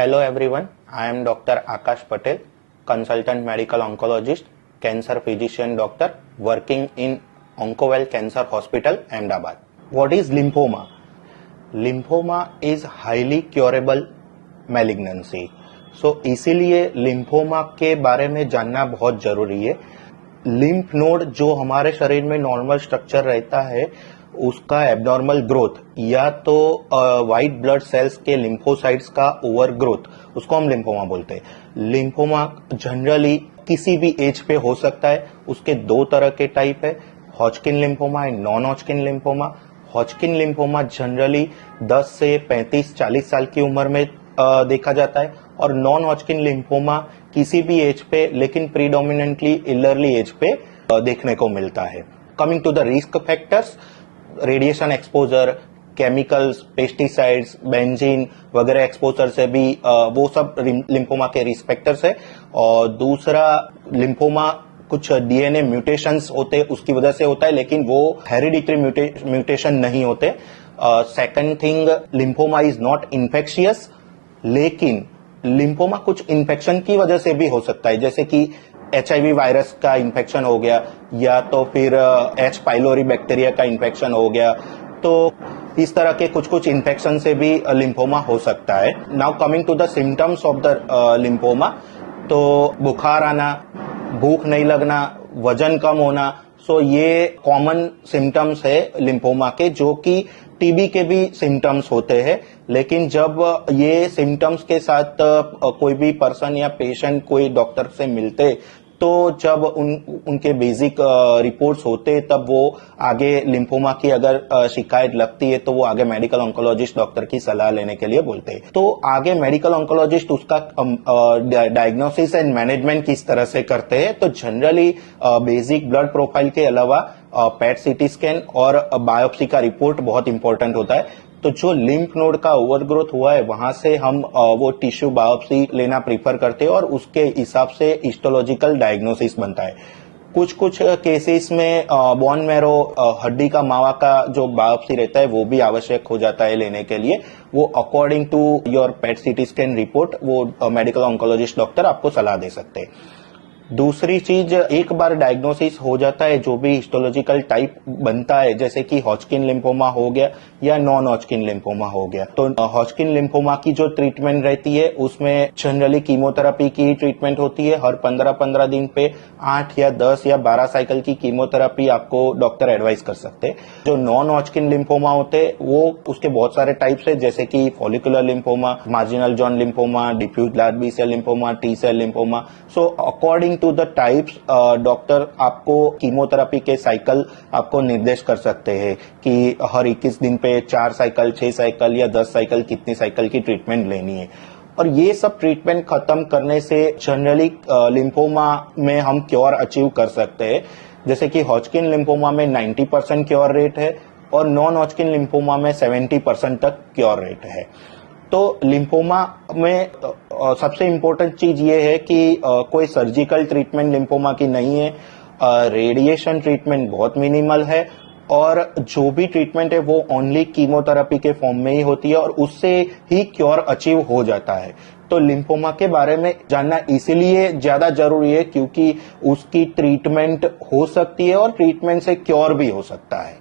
Hello everyone, I am Dr. Akash Patel, consultant medical oncologist, cancer physician doctor working in Oncowell Cancer Hospital, Ahmedabad. What is lymphoma? Lymphoma is highly curable malignancy. So इसीलिए lymphoma के बारे में जानना बहुत जरूरी है। Lymph node जो हमारे शरीर में नॉर्मल स्ट्रक्चर रहता है उसका एबनॉर्मल ग्रोथ या तो व्हाइट ब्लड सेल्स के लिम्फोसाइट्स का ओवर ग्रोथ, उसको हम लिम्फोमा बोलते हैं। लिम्फोमा जनरली किसी भी एज पे हो सकता है। उसके दो तरह के टाइप है, Hodgkin lymphoma and non Hodgkin lymphoma. Hodgkin lymphoma generally 10 से 35-40 साल की उम्र में देखा जाता है और नॉन हॉजकिन लिम्फोमा किसी भी एज पे लेकिन प्रीडोमिनेंटली इलरली एज पे देखने को मिलता है। Coming to the risk factors, radiation exposure, chemicals, pesticides, benzene वगैरह एक्सपोजर से भी वो सब लिम्फोमा के रिस्क फैक्टर्स है। और दूसरा, लिम्फोमा कुछ डीएनए म्यूटेशंस होते उसकी वजह से होता है, लेकिन वो हेरिडिटरी म्यूटेशन नहीं होते। Second thing, lymphoma is not infectious, लेकिन लिम्फोमा कुछ इन्फेक्शन की वजह से भी हो सकता है, जैसे कि HIV वायरस का इन्फेक्शन हो गया या तो फिर H पाइलोरी बैक्टीरिया का इन्फेक्शन हो गया। तो इस तरह के कुछ इन्फेक्शन से भी लिम्फोमा हो सकता है। Now coming to the symptoms of the lymphoma, तो बुखार आना, भूख नहीं लगना, वजन कम होना, सो ये कॉमन सिम्टम्स है लिम्फोमा के, जो कि टीबी के भी सिम्टम्स होते हैं। लेकिन जब ये सिम्टम्स के साथ कोई भी पर्सन या पेशेंट कोई डॉक्टर से मिलते, तो जब उनके बेसिक रिपोर्ट्स होते, तब वो आगे लिम्फोमा की अगर शिकायत लगती है तो वो आगे मेडिकल ऑन्कोलॉजिस्ट डॉक्टर की सलाह लेने के लिए बोलते हैं। तो आगे मेडिकल ऑन्कोलॉजिस्ट उसका डायग्नोसिस एंड मैनेजमेंट किस तरह से करते हैं, तो जनरली बेसिक ब्लड प्रोफाइल के अलावा पेट सीटी स्कैन और बायोप्सी का रिपोर्ट बहुत इंपॉर्टेंट होता है। तो जो लिम्फ नोड का ओवरग्रोथ हुआ है वहां से हम वो टिश्यू बायोप्सी लेना प्रीफर करते हैं और उसके हिसाब से हिस्टोलॉजिकल डायग्नोसिस बनता है। कुछ केसेस में बोन मैरो, हड्डी का मावा का जो बायोप्सी रहता है वो भी आवश्यक हो जाता है लेने के लिए। वो according to your PET CT scan report वो मेडिकल ऑन्कोलॉजिस्ट डॉक्टर आपको सलाह दे सकते हैं। दूसरी चीज, एक बार डायग्नोसिस हो जाता है, जो भी हिस्टोलॉजिकल टाइप बनता है, जैसे कि हॉजकिन लिम्फोमा हो गया या नॉन हॉजकिन लिम्फोमा हो गया, तो हॉजकिन लिम्फोमा की जो ट्रीटमेंट रहती है उसमें जनरली कीमोथेरेपी की ट्रीटमेंट होती है। हर 15-15 दिन पे 8 या 10 या 12 साइकिल की कीमोथेरेपी आपको डॉक्टर एडवाइस कर सकते हैं। जो नॉन हॉजकिन लिम्फोमा होते हैं वो उसके बहुत सारे टाइप्स है, जैसे कि follicular lymphoma, marginal zone lymphoma, diffuse large B cell lymphoma, T cell lymphoma. So according to the types doctor आपको कीमोथेरेपी के साइकिल आपको निर्देश कर सकते हैं कि हर 21 दिन पे 4 साइकिल, 6 साइकिल या 10 साइकिल, कितनी साइकिल की ट्रीटमेंट लेनी है। और ये सब ट्रीटमेंट खत्म करने से जनरली लिम्फोमा में हम क्योर अचीव कर सकते हैं। जैसे कि हॉजकिन लिम्फोमा में 90% क्योर रेट है और नॉन हॉजकिन लिम्फोमा में 70% तक क्योर रेट है। तो लिम्फोमा में सबसे इम्पोर्टेंट चीज ये है कि कोई सर्जिकल ट्रीटमेंट लिम्फोमा की नहीं है, रेडिएशन ट्रीटमेंट बहुत मिनिमल है और जो भी ट्रीटमेंट है वो ओनली कीमोथेरेपी के फॉर्म में ही होती है और उससे ही क्योर अचीव हो जाता है। तो लिम्फोमा के बारे में जानना इसलिए ज्यादा जरूरी है क्योंकि उसकी ट्रीटमेंट हो सकती है और ट्रीटमेंट से क्योर भी हो सकता है।